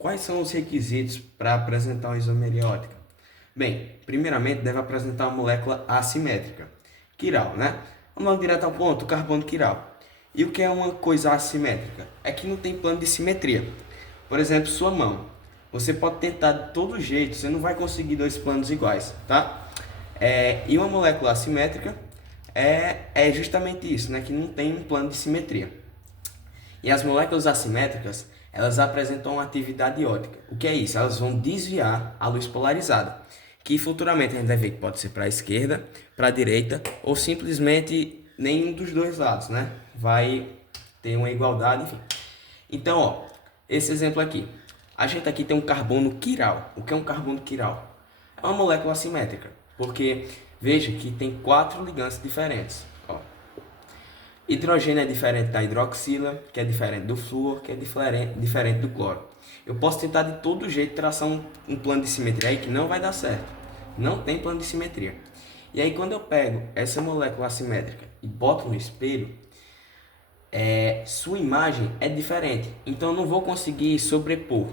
Quais são os requisitos para apresentar uma isomeria ótica? Bem, primeiramente deve apresentar uma molécula assimétrica, quiral, né? Vamos logo direto ao ponto, o carbono quiral. E o que é uma coisa assimétrica? É que não tem plano de simetria. Por exemplo, sua mão. Você pode tentar de todo jeito, você não vai conseguir dois planos iguais, tá? E uma molécula assimétrica é justamente isso, né? Que não tem um plano de simetria. E as moléculas assimétricas, elas apresentam uma atividade óptica. O que é isso? Elas vão desviar a luz polarizada, que futuramente a gente vai ver que pode ser para a esquerda, para a direita, ou simplesmente nenhum dos dois lados, né? Vai ter uma igualdade, enfim. Então, ó, esse exemplo aqui. A gente aqui tem um carbono quiral. O que é um carbono quiral? É uma molécula assimétrica, porque veja que tem 4 ligantes diferentes. Ó. Hidrogênio é diferente da hidroxila, que é diferente do flúor, que é diferente do cloro. Eu posso tentar de todo jeito traçar um plano de simetria aí que não vai dar certo. Não tem plano de simetria. E aí quando eu pego essa molécula assimétrica e boto no espelho, sua imagem é diferente. Então eu não vou conseguir sobrepor,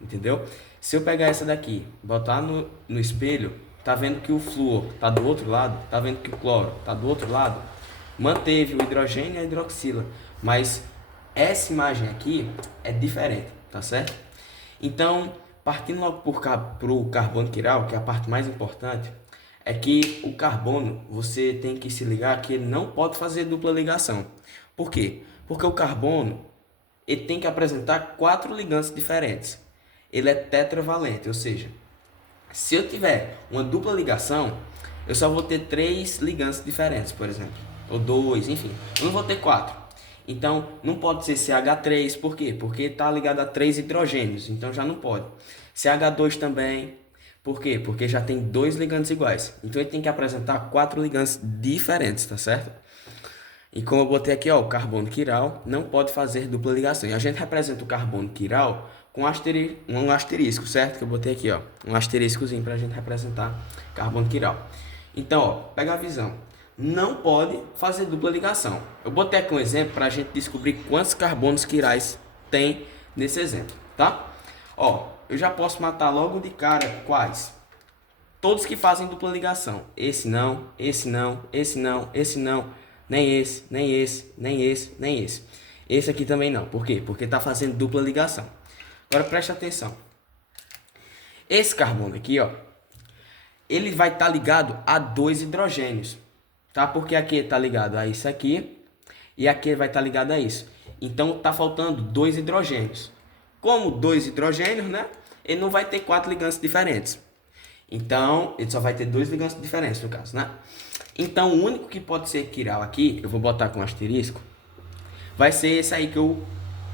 entendeu? Se eu pegar essa daqui, botar no espelho, tá vendo que o flúor tá do outro lado, tá vendo que o cloro tá do outro lado, manteve o hidrogênio e a hidroxila, mas essa imagem aqui é diferente, tá certo? Então, partindo logo para o carbono quiral, que é a parte mais importante, é que o carbono, você tem que se ligar que ele não pode fazer dupla ligação. Por quê? Porque o carbono, ele tem que apresentar 4 ligantes diferentes. Ele é tetravalente, ou seja, se eu tiver uma dupla ligação, eu só vou ter 3 ligantes diferentes, por exemplo. Ou 2, enfim. Eu não vou ter 4. Então, não pode ser CH3, por quê? Porque está ligado a 3 hidrogênios, então já não pode. CH2 também, por quê? Porque já tem 2 ligantes iguais. Então, ele tem que apresentar 4 ligantes diferentes, tá certo? E como eu botei aqui, ó, o carbono quiral não pode fazer dupla ligação. E a gente representa o carbono quiral com um asterisco, certo? Que eu botei aqui, ó, um asteriscozinho para a gente representar carbono quiral. Então, ó, pega a visão. Não pode fazer dupla ligação. Eu botei aqui um exemplo para a gente descobrir quantos carbonos quirais tem nesse exemplo, tá? Ó, eu já posso matar logo de cara quais? Todos que fazem dupla ligação. Esse não, esse não, esse não, esse não, nem esse, nem esse, nem esse, nem esse. Esse aqui também não. Por quê? Porque está fazendo dupla ligação. Agora preste atenção. Esse carbono aqui, ó, ele vai estar ligado a 2 hidrogênios, tá? Porque aqui está ligado a isso aqui e aqui vai estar ligado a isso. Então está faltando 2 hidrogênios. Como 2 hidrogênios, né? Ele não vai ter 4 ligantes diferentes. Então, ele só vai ter 2 ligantes diferentes no caso, né? Então, o único que pode ser quiral aqui, eu vou botar com asterisco, vai ser esse aí que eu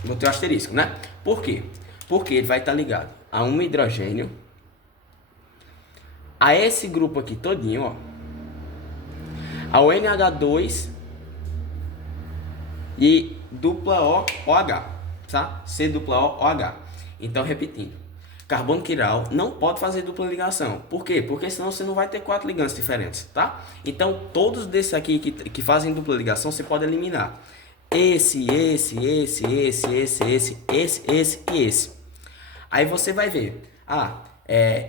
botei o asterisco, né? Por quê? Porque ele vai estar ligado a um hidrogênio, a esse grupo aqui todinho, ó, ao NH2 e dupla OH, tá? C dupla OH. Então, repetindo. Carbono quiral não pode fazer dupla ligação. Por quê? Porque senão você não vai ter 4 ligantes diferentes, tá? Então, todos desses aqui que fazem dupla ligação, você pode eliminar. Esse e esse. Aí você vai ver.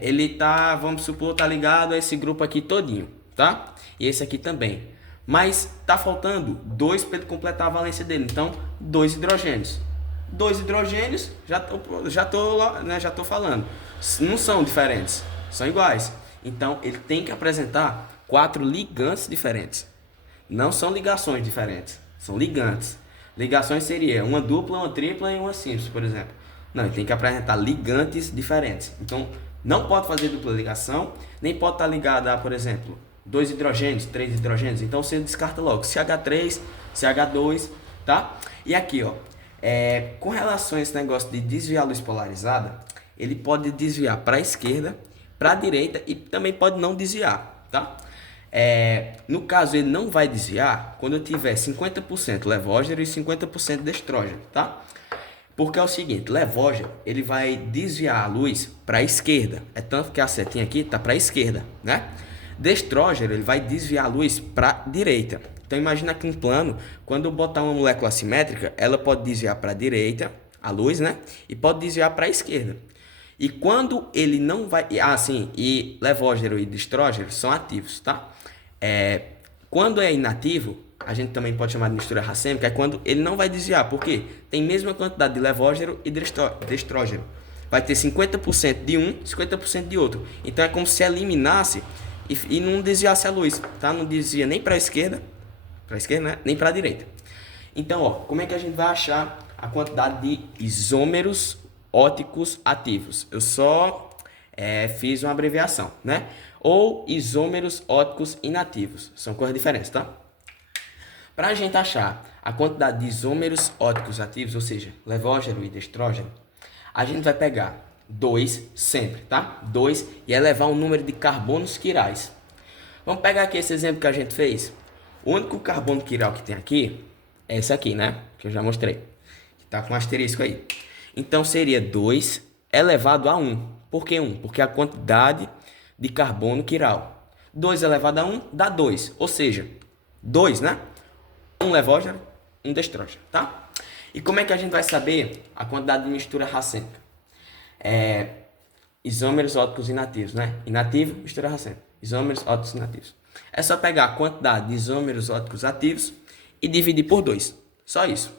Ele tá, vamos supor, tá ligado a esse grupo aqui todinho, tá? E esse aqui também. Mas tá faltando 2 para ele completar a valência dele. Então, 2 hidrogênios. 2 hidrogênios, já tô falando, não são diferentes, são iguais. Então ele tem que apresentar 4 ligantes diferentes. Não são ligações diferentes, são ligantes. Ligações seria uma dupla, uma tripla e uma simples, por exemplo. Não, ele tem que apresentar ligantes diferentes. Então não pode fazer dupla ligação, nem pode estar ligado a, por exemplo, 2 hidrogênios, 3 hidrogênios. Então você descarta logo CH3, CH2, tá? E aqui, ó, com relação a esse negócio de desviar a luz polarizada, ele pode desviar para a esquerda, para a direita e também pode não desviar, tá? No caso, ele não vai desviar quando eu tiver 50% levógeno e 50% destrógeno, tá? Porque é o seguinte, levógeno, ele vai desviar a luz para a esquerda, é tanto que a setinha aqui está para a esquerda, né? Destrógeno, ele vai desviar a luz para a direita. Então imagina aqui um plano, quando eu botar uma molécula assimétrica, ela pode desviar para a direita, a luz, né? E pode desviar para a esquerda. E quando ele não vai... sim, e levógeno e destrógeno são ativos, tá? Quando é inativo, a gente também pode chamar de mistura racêmica, é quando ele não vai desviar. Por quê? Tem a mesma quantidade de levógeno e destrógeno. Vai ter 50% de um, 50% de outro. Então é como se eliminasse e não desviasse a luz, tá? Não desvia nem para a esquerda, né? Nem para a direita. Então, ó, como é que a gente vai achar a quantidade de isômeros óticos ativos? Eu só fiz uma abreviação, né? Ou isômeros óticos inativos. São coisas diferentes, tá? Para a gente achar a quantidade de isômeros óticos ativos, ou seja, levógeno e destrógeno, a gente vai pegar 2 sempre, tá? 2 e elevar o número de carbonos quirais. Vamos pegar aqui esse exemplo que a gente fez. O único carbono quiral que tem aqui é esse aqui, né? Que eu já mostrei. Que tá com um asterisco aí. Então seria 2 elevado a 1. Por que 1? Porque a quantidade de carbono quiral. 2 elevado a 1 dá 2. Ou seja, 2, né? Um levógeno, um destrógeno, tá? E como é que a gente vai saber a quantidade de mistura racêmica? Isômeros óticos inativos, né? Inativo, mistura racêmica. Isômeros óticos inativos. É só pegar a quantidade de isômeros óticos ativos e dividir por 2. Só isso.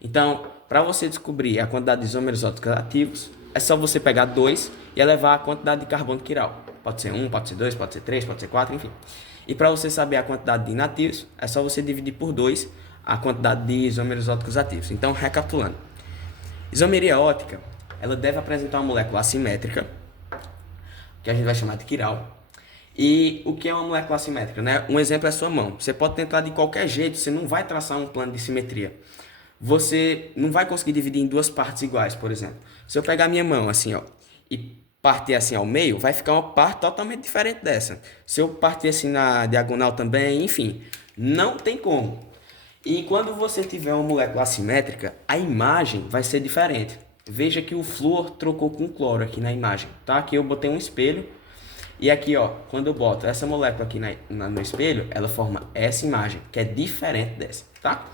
Então, para você descobrir a quantidade de isômeros óticos ativos, é só você pegar 2 e elevar a quantidade de carbono quiral. Pode ser 1, pode ser 2, pode ser 3, pode ser 4, enfim. E para você saber a quantidade de inativos, é só você dividir por 2 a quantidade de isômeros óticos ativos. Então, recapitulando. Isomeria ótica, ela deve apresentar uma molécula assimétrica, que a gente vai chamar de quiral. E o que é uma molécula assimétrica, né? Um exemplo é a sua mão. Você pode tentar de qualquer jeito, você não vai traçar um plano de simetria. Você não vai conseguir dividir em duas partes iguais, por exemplo. Se eu pegar minha mão assim, ó, e partir assim ao meio, vai ficar uma parte totalmente diferente dessa. Se eu partir assim na diagonal também, enfim, não tem como. E quando você tiver uma molécula assimétrica, a imagem vai ser diferente. Veja que o flúor trocou com o cloro aqui na imagem, tá? Aqui eu botei um espelho e aqui, ó, quando eu boto essa molécula aqui no espelho, ela forma essa imagem, que é diferente dessa, tá?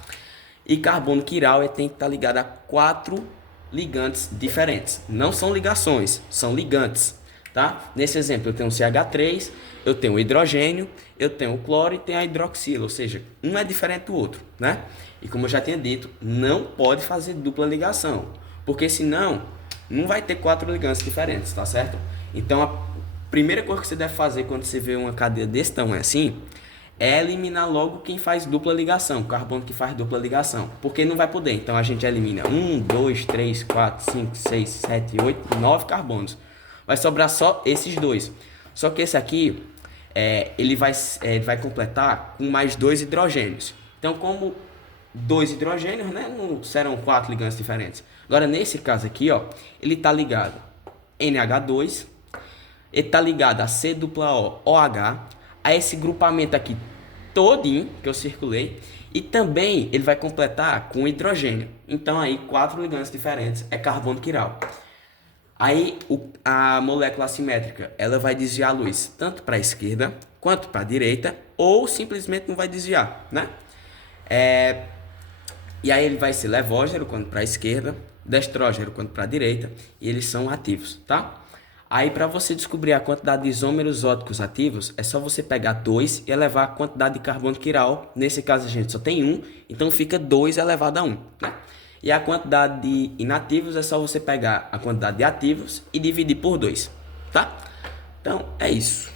E carbono quiral tem que estar ligado a 4 ligantes diferentes. Não são ligações, são ligantes, tá? Nesse exemplo eu tenho o CH3, eu tenho o hidrogênio, eu tenho o cloro e tenho a hidroxila, ou seja, um é diferente do outro, né? E como eu já tinha dito, não pode fazer dupla ligação, porque senão não vai ter 4 ligantes diferentes, tá certo? Então a primeira coisa que você deve fazer quando você vê uma cadeia desse tamanho assim, é eliminar logo quem faz dupla ligação, o carbono que faz dupla ligação, porque não vai poder. Então a gente elimina 1, 2, 3, 4, 5, 6, 7, 8, 9 carbonos. Vai sobrar só esses dois. Só que esse aqui, ele vai completar com mais 2 hidrogênios. Então, como 2 hidrogênios, né, não serão 4 ligantes diferentes. Agora, nesse caso aqui, ó, ele está ligado NH2, ele está ligado a C-OH, a esse grupamento aqui todinho que eu circulei, e também ele vai completar com hidrogênio. Então, aí, 4 ligantes diferentes é carbono quiral. Aí a molécula assimétrica, ela vai desviar a luz tanto para a esquerda quanto para a direita, ou simplesmente não vai desviar, né? E aí ele vai ser levógeno quando para a esquerda, destrógeno quando para a direita, e eles são ativos, tá? Aí para você descobrir a quantidade de isômeros óticos ativos, é só você pegar 2 e elevar a quantidade de carbono quiral. Nesse caso a gente só tem 1, então fica 2 elevado a 1, né? E a quantidade de inativos é só você pegar a quantidade de ativos e dividir por 2, tá? Então, é isso.